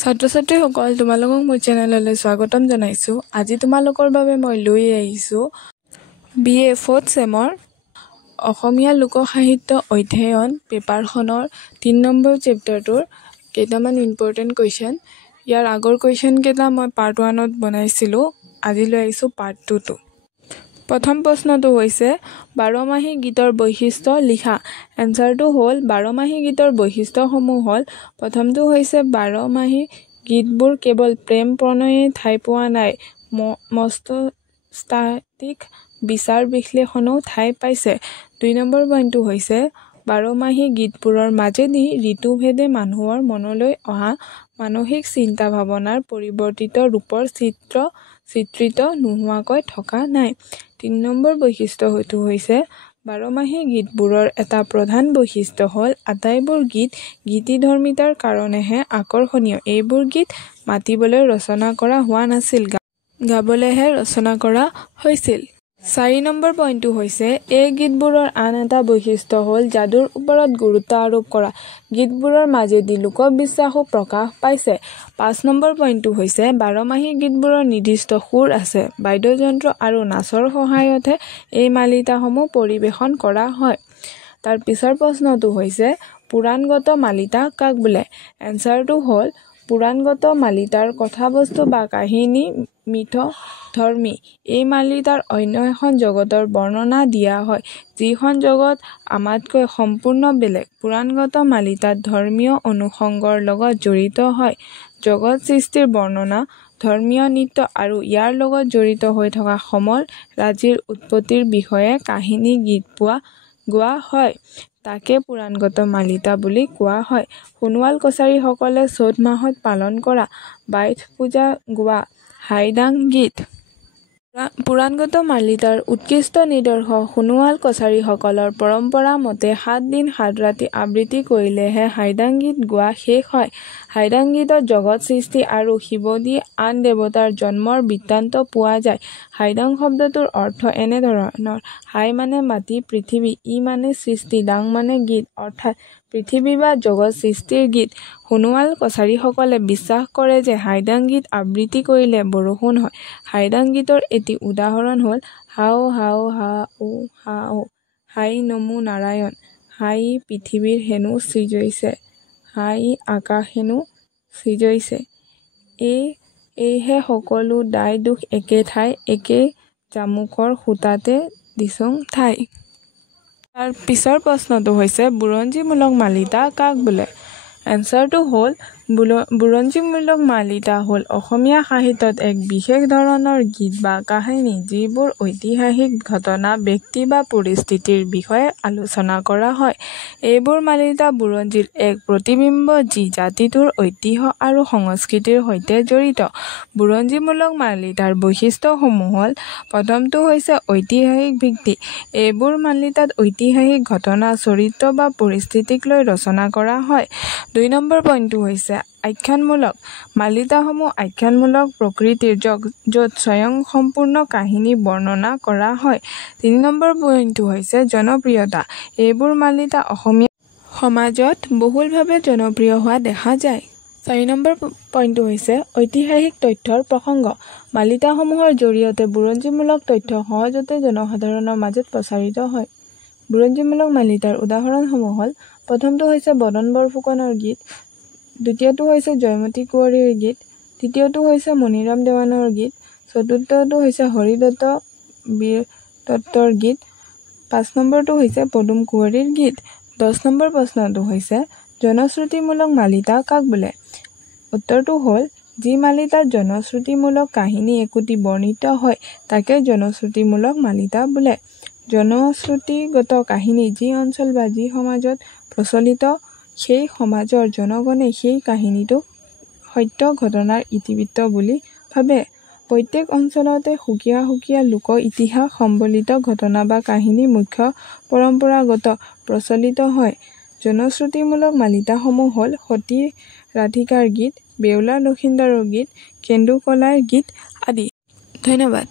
ছাত্ৰ-ছাত্ৰীসকল তোমালোকক মোৰ চেনেললৈ স্বাগতম জনাইছোঁ। আজি তোমালোকৰ বাবে মই লৈ আহিছোঁ BA 4th চেমৰ অসমীয়া লোক সাহিত্য অধ্যয়ন পেপাৰখনৰ 3 নম্বৰ চেপ্টাৰটোৰ কেইটামান ইম্পৰ্টেণ্ট কুৱেশ্যন। ইয়াৰ আগৰ কুৱেশ্যন কেইটা মই পাৰ্ট 1ত বনাইছিলোঁ, আজি লৈ আহিছোঁ পাৰ্ট 2টো। প্ৰথম প্ৰশ্নটো হৈছে বাৰমাহী গীতৰ বৈশিষ্ট্য লিখা। এনচাৰটো হ'ল বাৰমাহী গীতৰ বৈশিষ্ট্যসমূহ হ'ল প্ৰথমটো হৈছে বাৰমাহী গীতবোৰ কেৱল প্ৰেম প্ৰণয়ে ঠাই পোৱা নাই, মনস্তাত্ত্বিক বিচাৰ বিশ্লেষণেও ঠাই পাইছে। 2 নম্বৰ পইণ্টটো হৈছে বাৰমাহী গীতবোৰৰ মাজেদি ঋতুভেদে মানুহৰ মনলৈ অহা মানসিক চিন্তা ভাৱনাৰ পৰিৱৰ্তিত ৰূপৰ চিত্ৰিত নোহোৱাকৈ থকা নাই। 3 নম্বৰ বৈশিষ্ট্যটো হৈছে বাৰমাহী গীতবোৰৰ এটা প্ৰধান বৈশিষ্ট্য হ'ল আটাইবোৰ গীত গীতিধৰ্মিতাৰ কাৰণেহে আকৰ্ষণীয়। এইবোৰ গীত মাতিবলৈ ৰচনা কৰা হোৱা নাছিল, গাবলৈহে ৰচনা কৰা হৈছিল। 4 নম্বৰ পইণ্টটো হৈছে এই গীতবোৰৰ আন এটা বৈশিষ্ট্য হ'ল যাদুৰ ওপৰত গুৰুত্ব আৰোপ কৰা। গীতবোৰৰ মাজেদি লোকবিশ্বাসো প্ৰকাশ পাইছে। 5 নম্বৰ পইণ্টটো হৈছে বাৰমাহী গীতবোৰৰ নিৰ্দিষ্ট সুৰ আছে, বাদ্যযন্ত্ৰ আৰু নাচৰ সহায়তহে এই মালিতাসমূহ পৰিৱেশন কৰা হয়। তাৰ পিছৰ প্ৰশ্নটো হৈছে পুৰাণগত মালিতা কাক বোলে? এনচাৰটো হ'ল পুৰাণগত মালিতাৰ কথাবস্তু বা কাহিনী মিথধৰ্মী। এই মালিতাৰ অন্য এখন জগতৰ বৰ্ণনা দিয়া হয়, যিখন জগত আমাতকৈ সম্পূৰ্ণ বেলেগ। পুৰাণগত মালিতাত ধৰ্মীয় অনুষংগৰ লগত জড়িত হয় জগত সৃষ্টিৰ বৰ্ণনা, ধৰ্মীয় নৃত্য আৰু ইয়াৰ লগত জড়িত হৈ থকা সমল ৰাজিৰ উৎপত্তিৰ বিষয়ে কাহিনী গীত গোৱা হয়। তাকে পুৰাণগত মালিতা বুলি কোৱা হয়। সোণোৱাল কছাৰীসকলে চ'ত মাহত পালন কৰা বাইথ পূজা গোৱা হাইদাং গীত। পুৰাণগত মালিতাৰ উৎকৃষ্ট নিদৰ্শন সোণোৱাল কছাৰীসকলৰ পৰম্পৰা মতে 7 দিন 7 ৰাতি আবৃত্তি কৰিলেহে হাইদাং গীত গোৱা শেষ হয়। হাইদাং গীতত জগত সৃষ্টি আৰু শিৱদী আন দেৱতাৰ জন্মৰ বৃত্তান্ত পোৱা যায়। হাইদাং শব্দটোৰ অৰ্থ এনেধৰণৰ: হাই মানে মাটি পৃথিৱী, ই মানে সৃষ্টি, দাং মানে গীত, অৰ্থাৎ পৃথিৱী বা জগত সৃষ্টিৰ গীত। সোণোৱাল কছাৰীসকলে বিশ্বাস কৰে যে হাইদাং গীত আবৃত্তি কৰিলে বৰষুণ হয়। হাইদাং গীতৰ এটি উদাহৰণ হ'ল হাও হাও হাও হাও, হাই নমো নাৰায়ণ, হাই পৃথিৱীৰ হেনো সৃজইছে, হাই আকাশ হেনো সৃজইছে, এইহে সকলো দায় দোষ একে ঠাই, একেই জামুকৰ সূতাতে দিছং ঠাই। তাৰ পিছৰ প্ৰশ্নটো হৈছে বুৰঞ্জীমূলক মালিতা কাক বোলে? এনচাৰটো হ'ল বুৰঞ্জীমূলক মালিতা হ'ল অসমীয়া সাহিত্যত এক বিশেষ ধৰণৰ গীত বা কাহিনী, যিবোৰ ঐতিহাসিক ঘটনা, ব্যক্তি বা পৰিস্থিতিৰ বিষয়ে আলোচনা কৰা হয়। এইবোৰ মালিতা বুৰঞ্জীৰ এক প্ৰতিবিম্ব যি জাতিটোৰ ঐতিহ্য আৰু সংস্কৃতিৰ সৈতে জড়িত। বুৰঞ্জীমূলক মালিতাৰ বৈশিষ্ট্যসমূহ হ'ল প্ৰথমটো হৈছে ঐতিহাসিক ভিত্তি। এইবোৰ মালিতাত ঐতিহাসিক ঘটনা, চৰিত্ৰ বা পৰিস্থিতিক লৈ ৰচনা কৰা হয়। 2 নম্বৰ পইণ্টটো হৈছে আখ্যানমূলক। মালিতাসমূহ আখ্যানমূলক প্ৰকৃতিৰ, য'ত স্বয়ংসম্পূৰ্ণ কাহিনী বৰ্ণনা কৰা হয়। 3 নম্বৰ পইণ্টটো হৈছে জনপ্ৰিয়তা। এইবোৰ মালিতা অসমীয়া সমাজত বহুলভাৱে জনপ্ৰিয় হোৱা দেখা যায়। 4 নম্বৰ পইণ্টটো হৈছে ঐতিহাসিক তথ্যৰ প্ৰসংগ। মালিতাসমূহৰ জৰিয়তে বুৰঞ্জীমূলক তথ্য সহজতে জনসাধাৰণৰ মাজত প্ৰচাৰিত হয়। বুৰঞ্জীমূলক মালিতাৰ উদাহৰণসমূহ হ'ল প্ৰথমটো হৈছে বদন বৰফুকনৰ গীত, দ্বিতীয়টো হৈছে জয়মতী কুঁৱৰীৰ গীত, তৃতীয়টো হৈছে মণিৰাম দেৱানৰ গীত, চতুৰ্থটো হৈছে হৰিদত্ত বীৰদত্তৰ গীত, 5 নম্বৰটো হৈছে পদুম কুঁৱৰীৰ গীত। 10 নম্বৰ প্ৰশ্নটো হৈছে জনশ্ৰুতিমূলক মালিতা কাক বোলে? উত্তৰটো হ'ল যি মালিতাত জনশ্ৰুতিমূলক কাহিনী একোটি বৰ্ণিত হয় তাকে জনশ্ৰুতিমূলক মালিতা বোলে। জনশ্ৰুতিগত কাহিনী যি অঞ্চল বা যি সমাজত প্ৰচলিত, সেই সমাজৰ জনগণে সেই কাহিনীটোক সত্য ঘটনাৰ ইতিবৃত্ত বুলি ভাবে। প্ৰত্যেক অঞ্চলতে সুকীয়া সুকীয়া লোক ইতিহাস সম্বলিত ঘটনা বা কাহিনী মুখ্য পৰম্পৰাগত প্ৰচলিত হয়। জনশ্ৰুতিমূলক মালিতাসমূহ হ'ল সতী ৰাধিকাৰ গীত, বেউলা লখিন্দৰৰ গীত, কেন্দুকলাইৰ গীত আদি। ধন্যবাদ।